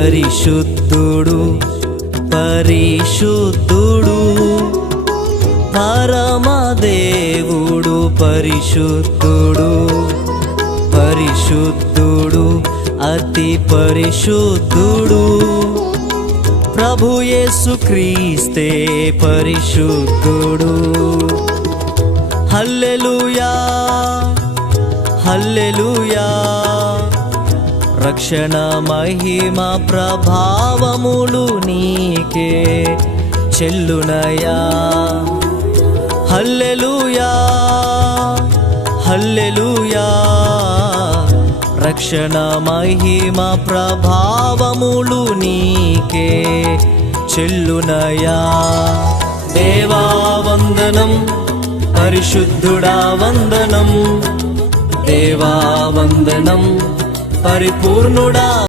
పరిశుద్ధుడు పరిశుద్ధుడు పరమదేవుడు పరిశుద్ధుడు పరిశుద్ధుడు అతి పరిశుద్ధుడు ప్రభు యేసు క్రీస్తే పరిశుద్ధుడు. హల్లెలూయా హల్లెలూయా రక్షణ మహిమ ప్రభావములు నీకే చెల్లునయా. హల్లెలూయా హల్లెలూయా రక్షణ మహిమ ప్రభావములు నీకే చెల్లునయా. దేవా వందనం పరిశుద్ధుడా వందనం దేవా వందనం పరిపూర్ణుడా